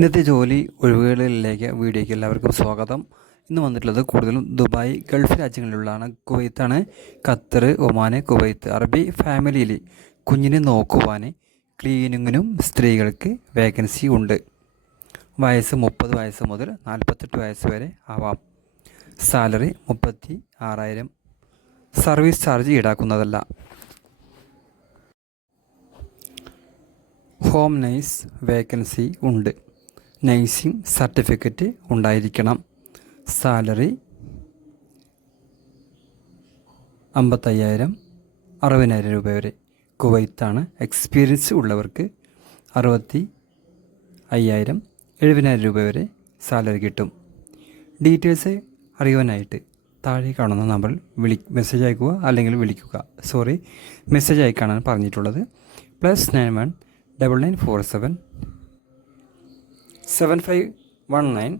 ഇന്നത്തെ ജോലി ഒഴിവുകളിലേക്ക് വീഡിയോയ്ക്ക് എല്ലാവർക്കും സ്വാഗതം. ഇന്ന് വന്നിട്ടുള്ളത് കൂടുതലും ദുബായ്, ഗൾഫ് രാജ്യങ്ങളിലുള്ളതാണ്. കുവൈത്താണ്, ഖത്തർ, ഒമാൻ, കുവൈത്ത്. അറബി ഫാമിലിയിൽ കുഞ്ഞിനെ നോക്കുവാൻ ക്ലീനിങ്ങിനും സ്ത്രീകൾക്ക് വേക്കൻസി ഉണ്ട്. വയസ്സ് 30 വയസ്സ് മുതൽ 48 വയസ്സ് വരെ ആവാം. സാലറി 36,000. സർവീസ് ചാർജ് ഈടാക്കുന്നതല്ല. ഹോം നഴ്സ് വേക്കൻസി ഉണ്ട്. നഴ്സിംഗ് സർട്ടിഫിക്കറ്റ് ഉണ്ടായിരിക്കണം. സാലറി 55,000 60,000 രൂപ വരെ. കുവൈത്താണ്. എക്സ്പീരിയൻസ് ഉള്ളവർക്ക് 65,000 70,000 രൂപ വരെ സാലറി കിട്ടും. ഡീറ്റെയിൽസ് അറിയുവാനായിട്ട് താഴെ കാണുന്ന നമ്പറിൽ മെസ്സേജ് അയക്കുക അല്ലെങ്കിൽ വിളിക്കുക. മെസ്സേജ് അയക്കാനാണ് പറഞ്ഞിട്ടുള്ളത്. +91 9947 7519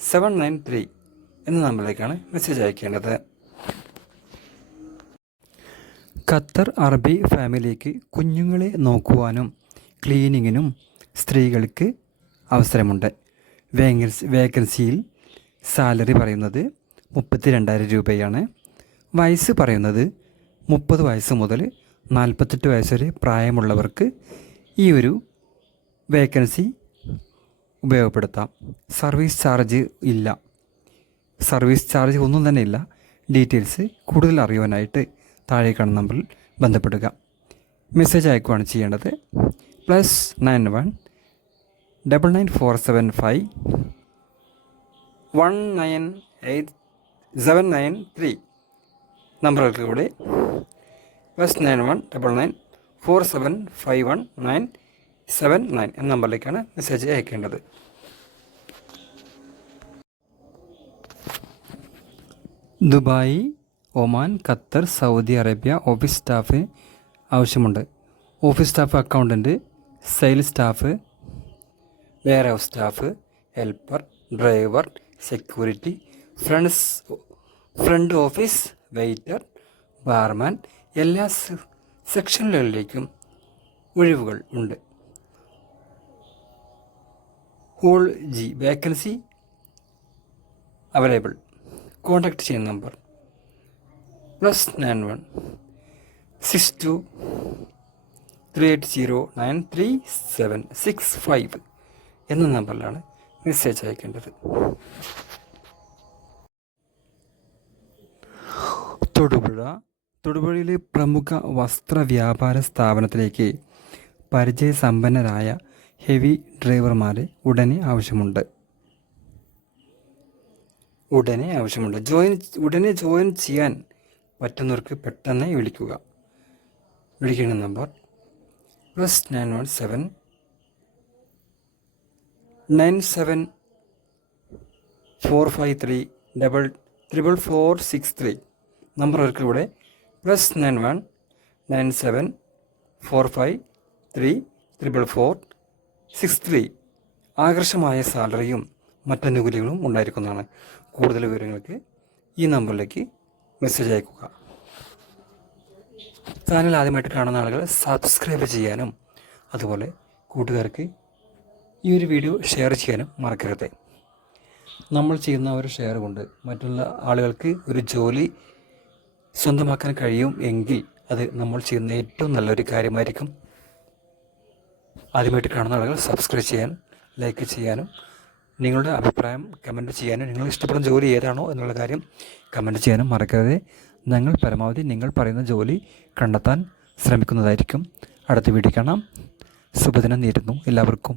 793 എന്ന നമ്പറിലേക്കാണ് മെസ്സേജ് അയക്കേണ്ടത്. ഖത്തർ അറബി ഫാമിലിക്ക് കുഞ്ഞുങ്ങളെ നോക്കുവാനും ക്ലീനിങ്ങിനും സ്ത്രീകൾക്ക് അവസരമുണ്ട്. വേക്കൻസിയിൽ സാലറി പറയുന്നത് 32,000 രൂപയാണ്. വയസ്സ് പറയുന്നത് 30 വയസ്സ് മുതൽ 48 വയസ്സ് വരെ പ്രായമുള്ളവർക്ക് ഈ ഒരു വേക്കൻസി ഉപയോഗപ്പെടുത്താം. സർവീസ് ചാർജ് ഇല്ല. സർവീസ് ചാർജ് ഒന്നും തന്നെ ഇല്ല. ഡീറ്റെയിൽസ് കൂടുതൽ അറിയുവാനായിട്ട് താഴെ കാണുന്ന നമ്പറിൽ ബന്ധപ്പെടുക. മെസ്സേജ് അയക്കുകയാണ് ചെയ്യേണ്ടത്. +91 99475 198793 നമ്പറുകളിലൂടെ +91 994751979 എന്ന നമ്പറിലേക്കാണ് മെസ്സേജ് അയക്കേണ്ടത്. Dubai, Oman, Qatar, Saudi Arabia office staff ആവശ്യമുണ്ട്. Office staff, accountant, sales staff, ware house staff, helper, driver, security, front office, waiter, barman എല്ലാ സെക്ഷനുകളിലേക്കും ഒഴിവുകൾ ഉണ്ട്. ഹോൾ ജി വേക്കൻസി അവൈലബിൾ. കോൺടാക്റ്റ് ചെയ്യുന്ന നമ്പർ +91 62 380 93765 എന്ന നമ്പറിലാണ് മെസ്സേജ് അയക്കേണ്ടത്. തൊടുപുഴയിലെ പ്രമുഖ വസ്ത്ര വ്യാപാര സ്ഥാപനത്തിലേക്ക് പരിചയസമ്പന്നരായ ഹെവി ഡ്രൈവർമാരെ ഉടനെ ആവശ്യമുണ്ട്. ഉടനെ ജോയിൻ ചെയ്യാൻ പറ്റുന്നവർക്ക് പെട്ടെന്ന് വിളിക്കേണ്ട നമ്പർ +917 97453 44463 നമ്പറുകൾക്കിലൂടെ +91 9745 443 ആകർഷമായ സാലറിയും മറ്റനുകൂല്യങ്ങളും ഉണ്ടായിരിക്കുന്നതാണ്. കൂടുതൽ വിവരങ്ങൾക്ക് ഈ നമ്പറിലേക്ക് മെസ്സേജ് അയക്കുക. ചാനൽ ആദ്യമായിട്ട് കാണുന്ന ആളുകൾ സബ്സ്ക്രൈബ് ചെയ്യാനും അതുപോലെ കൂട്ടുകാർക്ക് ഈ ഒരു വീഡിയോ ഷെയർ ചെയ്യാനും മറക്കരുത്. നമ്മൾ ചെയ്യുന്ന ഒരു ഷെയർ കൊണ്ട് മറ്റുള്ള ആളുകൾക്ക് ഒരു ജോലി സ്വന്തമാക്കാൻ കഴിയും എങ്കിൽ അത് നമ്മൾ ചെയ്യുന്ന ഏറ്റവും നല്ലൊരു കാര്യമായിരിക്കും. ആദ്യമായിട്ട് കാണുന്ന ആളുകൾ സബ്സ്ക്രൈബ് ചെയ്യാനും ലൈക്ക് ചെയ്യാനും നിങ്ങളുടെ അഭിപ്രായം കമൻറ്റ് ചെയ്യാനും നിങ്ങൾ ഇഷ്ടപ്പെടുന്ന ജോലി ഏതാണോ എന്നുള്ള കാര്യം കമൻറ്റ് ചെയ്യാനും മറക്കരുത്. ഞങ്ങൾ പരമാവധി നിങ്ങൾ പറയുന്ന ജോലി കണ്ടെത്താൻ ശ്രമിക്കുന്നതായിരിക്കും. അടുത്ത വീഡിയോ കാണാം. ശുഭദിനം നേരുന്നു എല്ലാവർക്കും.